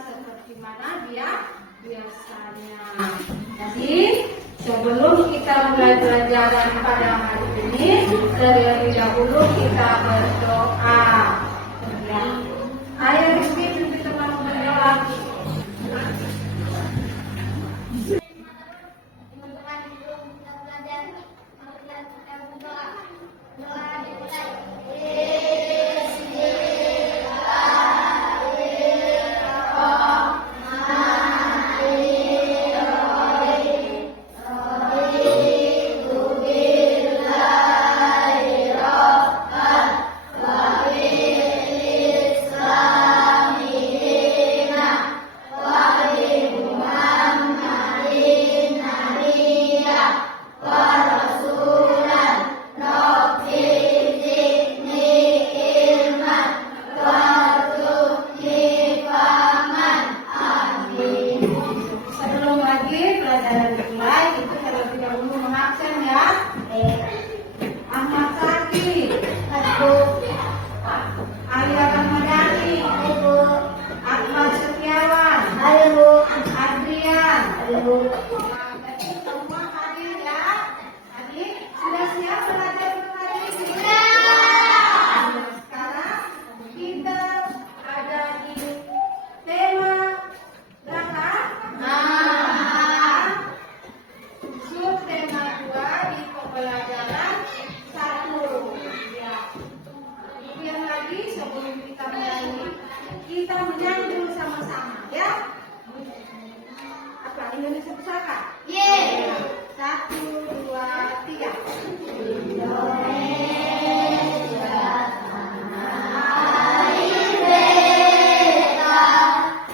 Seperti mana dia biasanya. Jadi sebelum kita mulai pelajaran pada hari ini, terlebih dahulu kita berdoa. Ya. Ayo Rizky, kita mau berdoa. Kita menyanyi dulu sama-sama ya. Apa Indonesia Pusaka? Yeay. 1, 2, 3. Indonesia tanah air beta,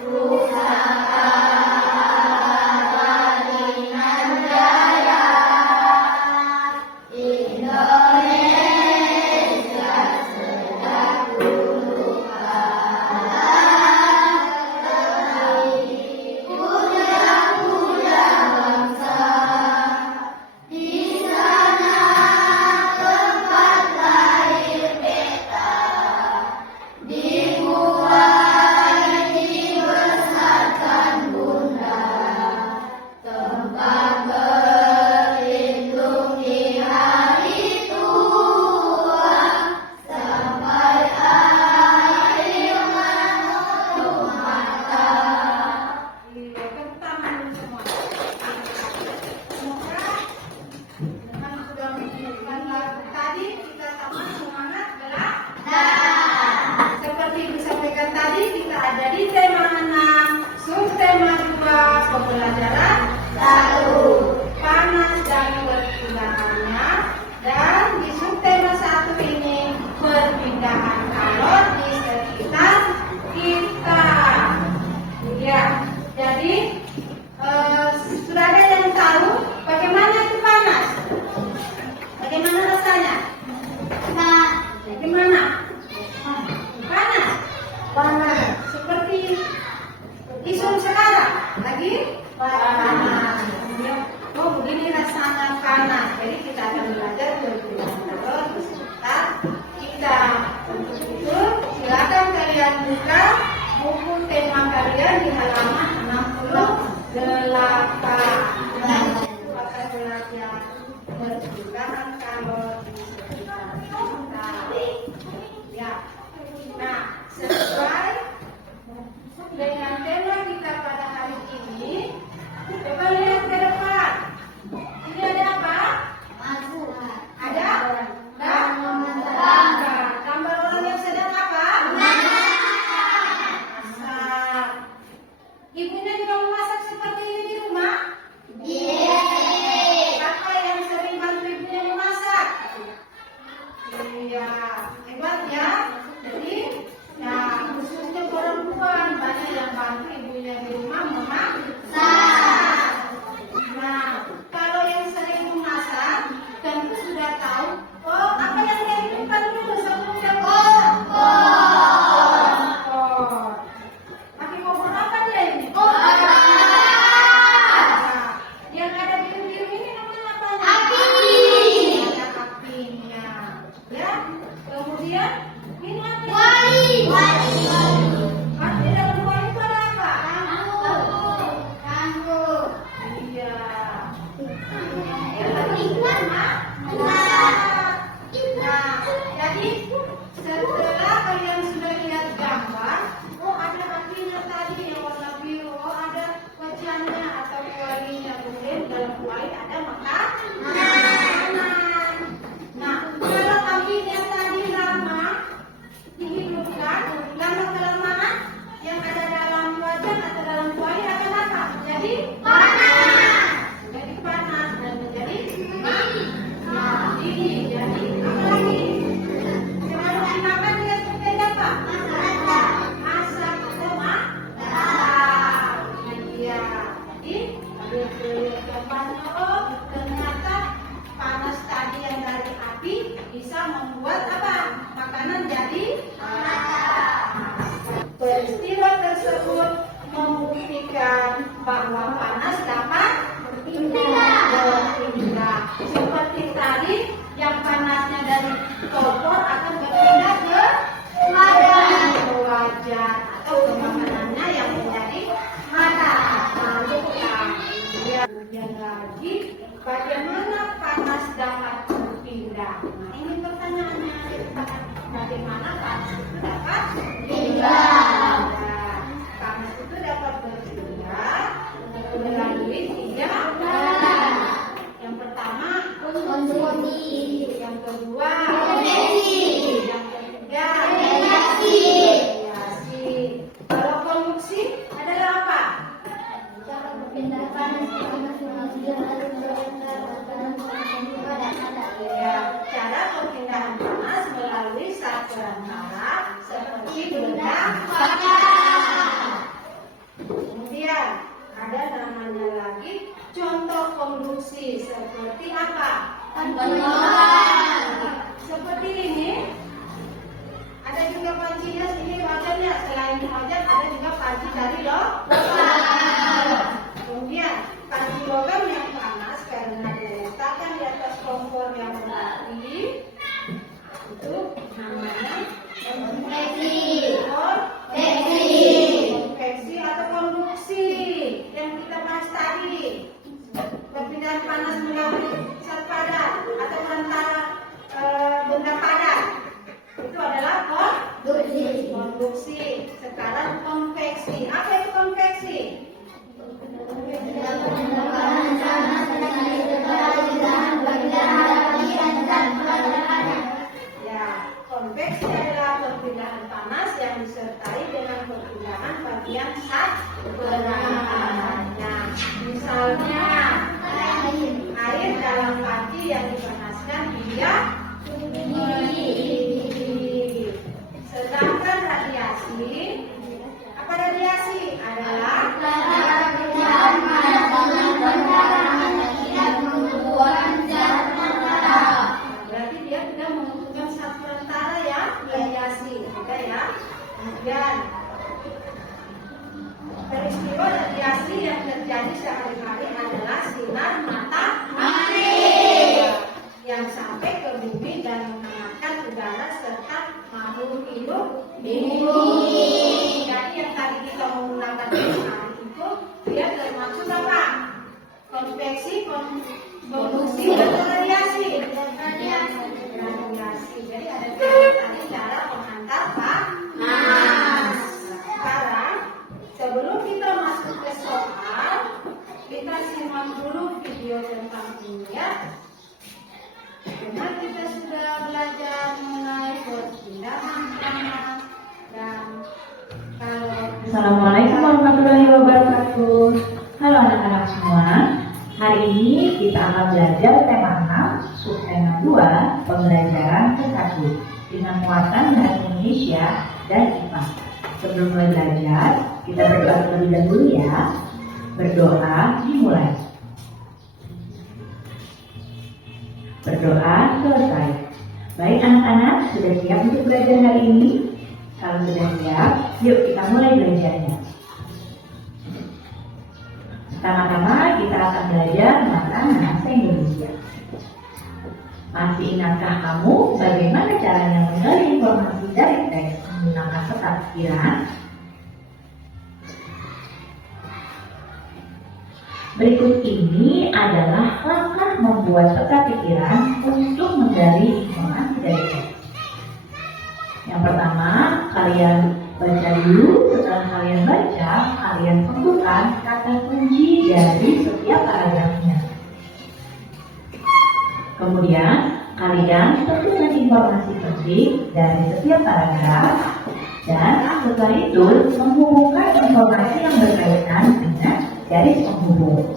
pusaka Balingan Jaya. Indonesia sedang dulu pembelajaran 1, panas dan perpindahannya, dan di subtema 1 ini perpindahan kalor di sekitar kita. Ya, jadi sudah ada yang tahu bagaimana itu panas? Bagaimana rasanya? Bagaimana? Panas. Panas. Seperti isu sekarang lagi panas. Oh, begini rasanya panas. Jadi kita akan belajar perpindahan kalor di sekitar kita. Untuk itu silakan kalian buka buku tema kalian di halaman 68. Akan belajar perpindahan kalor di sekitar kita. Ya. Nah, sesuai dengan tema kita pada hari ini, coba lihat ke depan. Ini ada apa? Ada? Gambar orang yang sedang apa? Masak. Ibunya juga memasak seperti ini di rumah? Iya. Siapa yang sering bantu ibunya memasak? Iya. Hebat ya. Jadi, khususnya perempuan banyak yang bantu ibunya di rumah memasak. Ya, kemudian minum Wali. di dalam kuali itu ada apa? Rambut. Iya. Yang tadi ikan, Nah, jadi setelah kalian sudah lihat gambar, oh ada apinya tadi yang warna biru, oh ada wajahnya atau kualinya, kemudian dalam kuali ada makanan. Nah, kalau apinya tadi lama dihidupkan, lama kelamaan yang ada dalam wajan atau dalam kuali akan apa? Jadi Panas. menjadi panas dan menjadi nah, ini jadi apa lagi? Selalu dimakan dengan seperti apa? Masak atau masak. Iya. Jadi lihat gambarnya, oh ternyata panas tadi yang dari api bisa membuat apa? Makanan jadi panas. Peristiwa tersebut membuktikan bahwa panas dapat berpindah. Seperti tadi yang panasnya dari kompor akan berpindah ke wajan atau ke makanannya yang menjadi panas. Kemudian lagi bagaimana panas dapat berpindah? Nah ini pertanyaannya. Bagaimana panas itu dapat berpindah? Panas itu dapat berpindah melalui tiga cara. Yang pertama Konsumsi. yang kedua Konveksi. yang ketiga Reaksi. reaksi. Kalau konduksi adalah apa? Cara berpindah panas Ya, cara perpindahan panas melalui satu perantara seperti benda panas. Kemudian ada namanya lagi contoh konduksi seperti apa? Seperti ini. Ada juga pancinya sini wajannya. Selain wajan ada juga panci dari logam. Kemudian panci logam yang panas karena diletakkan di atas kompor yang berapi itu namanya konveksi atau konduksi yang kita bahas tadi. Perpindahan panas melalui zat padat atau antara benda padat itu adalah konduksi. Sekarang konveksi. Apa itu konveksi? Ya, konveksi adalah perpindahan panas yang disertai dengan perpindahan bagian zat beratnya. Misalnya air dalam panci yang dipanaskan hingga mendidih. Sedangkan radiasi, apa radiasi? Adalah berarti dia tidak menentukan satu perantara ya, radiasi, tidak ya. Kemudian peristiwa radiasi yang terjadi sehari-hari adalah sinar matahari yang sampai ke bumi dan menghangatkan udara serta makhluk hidup di bumi. Jadi yang tadi kita menggunakan matahari itu dia termasuk apa? Konveksi, konduksi atau radiasi? Radiasi. Jadi ada tadi cara menghantar panas. Sekarang sebelum kita masuk ke soal, kita simak dulu video tentang kimia. Karena kita sudah belajar mengenai perpindahan panas dan kalau Assalamualaikum warahmatullahi wabarakatuh. Halo anak-anak semua. Hari ini kita akan belajar tema 6, subtema 2, pembelajaran ke-1 dengan muatan bahasa Indonesia dan IPA. Sebelum mulai belajar, kita berdoa terlebih dahulu ya. Berdoa dimulai. Berdoa selesai. Baik anak-anak, sudah siap untuk belajar hari ini? Kalau sudah siap, yuk kita mulai belajarnya. Pertama-tama kita akan belajar tentang bahasa Indonesia. Masih ingatkah kamu bagaimana caranya menggali informasi dari teks menggunakan peta pikiran? Berikut ini adalah langkah membuat peta pikiran untuk menggali informasi dari teks. Yang pertama, kalian baca dulu. Setelah kalian baca, kalian tentukan kata kunci dari setiap paragrafnya. Kemudian, kalian tentukan informasi penting dari setiap paragraf. Dan setelah itu, menghubungkan informasi yang berkaitan dengan garis penghubung.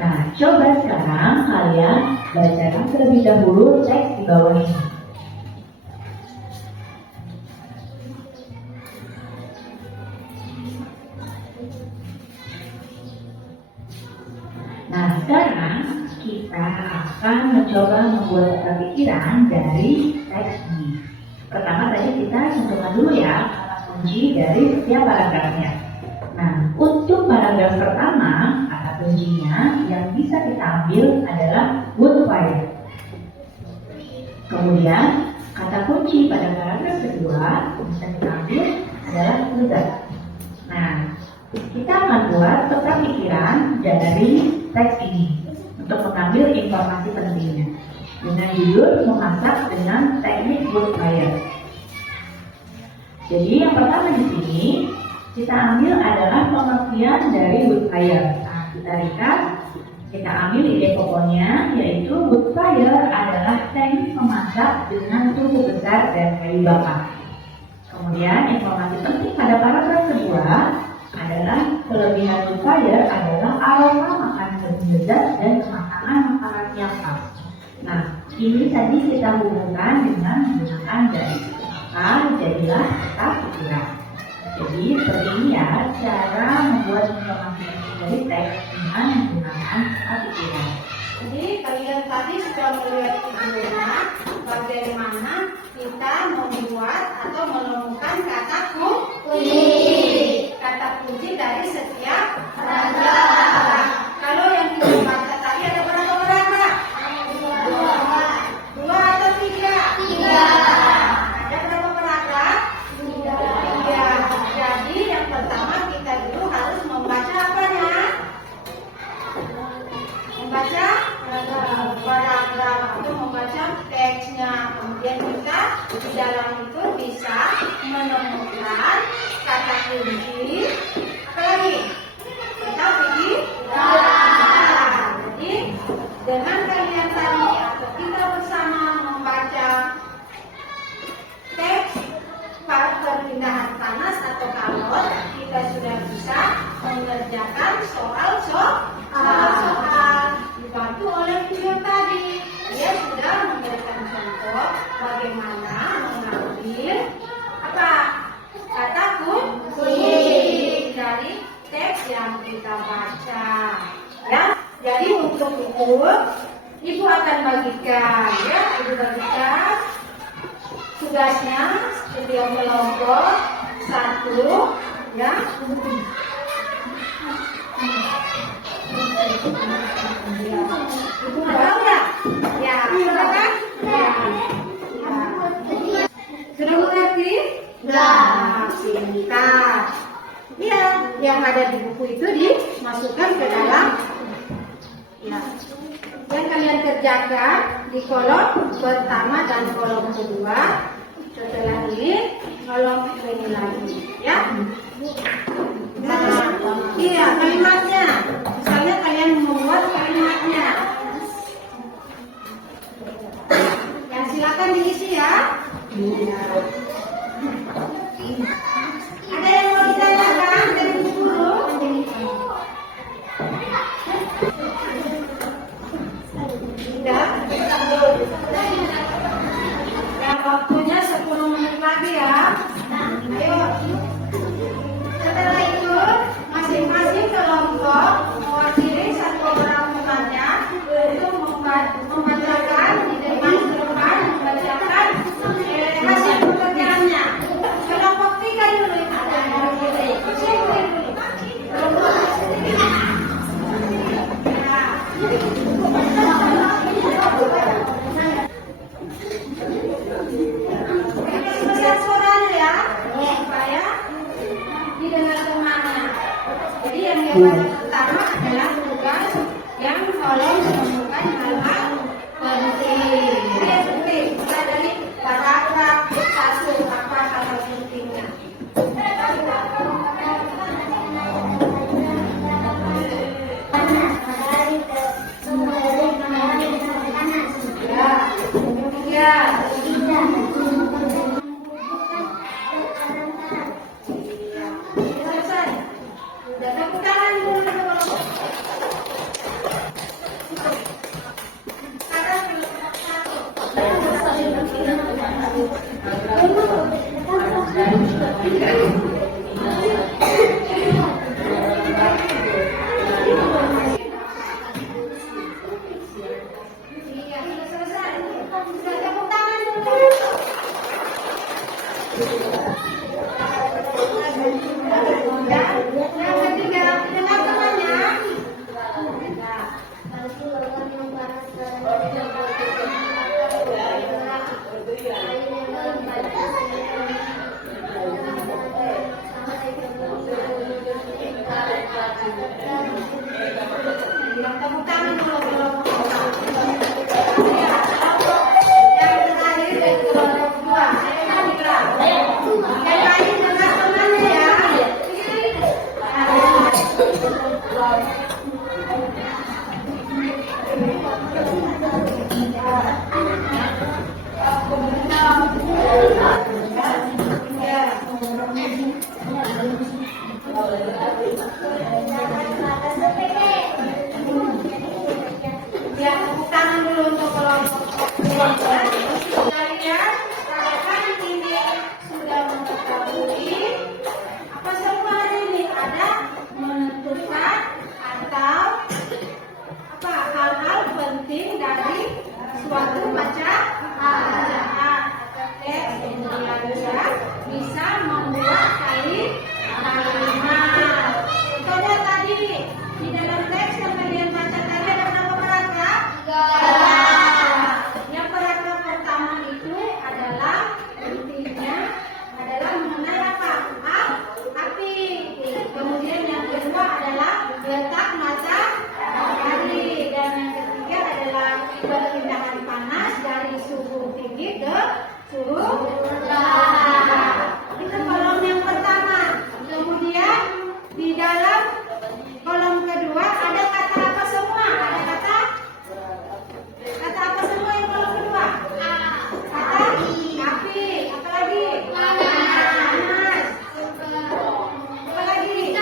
Nah, coba sekarang kalian bacakan terlebih dahulu teks di bawah ini. Nah, sekarang kita akan mencoba membuat peta pikiran dari teks ini. Pertama tadi kita tentukan dulu ya kata kunci dari setiap paragrafnya. Nah, untuk paragraf pertama, kata kuncinya yang bisa kita ambil adalah wood fire. Kemudian, kata kunci pada paragraf kedua bisa kita ambil adalah lezat. Nah, kita akan buat peta pikiran dari teks ini untuk mengambil informasi pentingnya dengan judul memasak dengan teknik wood fire. Jadi yang pertama di sini kita ambil adalah pengertian dari wood fire. Nah, kita lihat, kita ambil ide pokoknya yaitu wood fire adalah teknik memasak dengan tungku besar dan kayu bakar. Kemudian informasi penting pada paragraf kedua adalah kelebihan wood fire adalah aroma makanan lebih lezat dan kematangan makanan yang pas. Nah, ini tadi kita hubungkan dengan menggunakan garis. Maka jadilah peta pikiran. Jadi seperti ini ya cara membuat informasi dari teks dengan menggunakan peta pikiran. Jadi kalian tadi sudah melihat videonya bagaimana kita membuat atau menemukan kata kunci. Kata kunci dari setiap paragraf. Kalau yang kita baca tadi ada berapa paragraf? Dua atau tiga? Tiga. Ada berapa paragraf? Tiga. Jadi yang pertama kita dulu harus membaca apanya? Membaca paragraf atau membaca teksnya. Kemudian kita di dalam itu bisa menemukan kata kunci. Apa lagi? Kata kunci. Jadi dengan kalian tadi atau kita bersama membaca teks perpindahan panas atau kalor, kita sudah bisa mengerjakan soal-soal dibantu oleh video tadi. Dia sudah memberikan contoh bagaimana mengambil apa kata kunci dari teks yang kita baca. Ya, jadi untuk itu Ibu akan bagikan ya, Ibu bagikan tugasnya setiap kelompok satu ya. Ibu tahu nggak? Ya, sudah kan? Ya. Sudah mengerti? Nah, pintar. Iya, yang ada di buku itu dimasukkan ke dalam. Ya. Yang kalian kerjakan di kolom pertama dan kolom kedua. Setelah ini kolom ini lagi, ya. Nah, iya kalimatnya. Misalnya kalian membuat kalimatnya. Ya silakan diisi ya. Ada yang mau ditanyakan dari Bu Guru? Tidak. Yang waktunya 10 menit lagi ya. Ayo. Setelah itu masing-masing kelompok mewakili satu orang temannya untuk membacakan dengan depan membacakan hasil pekerjaannya. Kelompok 3 dulu ada yang mewakili. Siapa dulu? Kelompok 3. Tiga. Selesai. Udah tepuk tangan dulu. Iya, sudah selesai. Sudah tepuk tangan dulu. Yang ketiga, dengar temannya. Bilang tepuk tangan dulu. Yang terakhir dan kedua, saya kan digerak. Yang lain dengar temannya ya. Ya, tepuk tangan dulu untuk kelompok kalian. Katakan ini sudah mengetahui apa semua ini ada menentukan atau apa hal-hal penting dari suatu bacaan atau teks yang dia bisa membuat kalimat. Contohnya tadi di dalam teks yang kalian baca tadi ada berapa paragraf? Yang paragraf pertama itu adalah intinya adalah mengenai apa? Api. Kemudian yang kedua adalah letak matahari dan yang ketiga adalah perpindahan panas dari suhu tinggi ke suhu rendah. Itu kolom yang pertama. Kemudian di dalam kolom kedua ada kata apa semua? Ada kata apa semua yang kolom kedua? Kata api. Apa lagi? Panas. Apa lagi?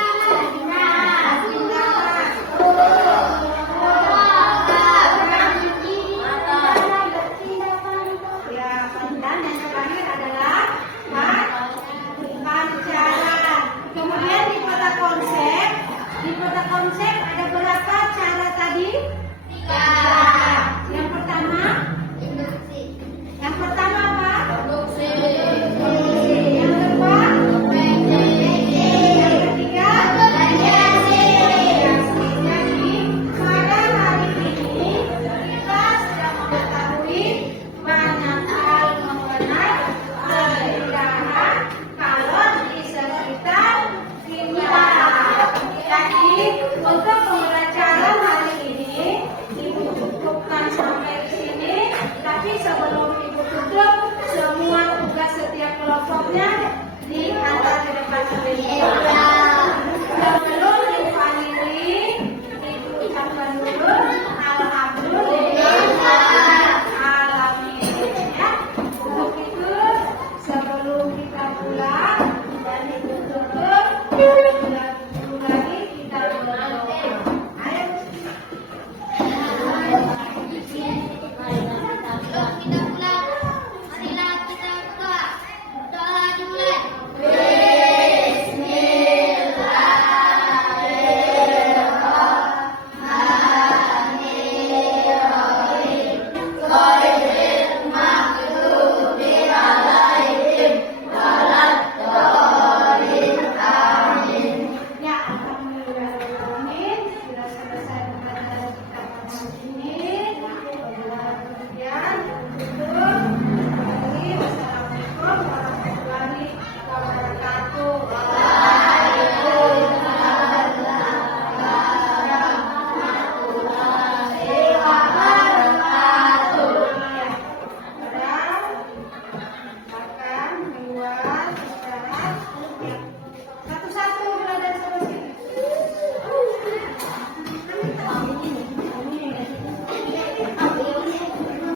Ya, dan yang terakhir adalah pancaran. Kemudian di kota konsep ada berapa cara tadi? 3. Yang pertama apa? Yang kedua? Yang ketiga? Jadi pada hari ini kita sudah mengetahui banyak hal mengenai perbedaan kalor di sekitar kita. Jadi untuk pembelajaran hari ini Ibu cukupkan sampai di sini. Tapi sebelum Ibu tutup, semua tugas setiap kelompoknya diantar ke depan.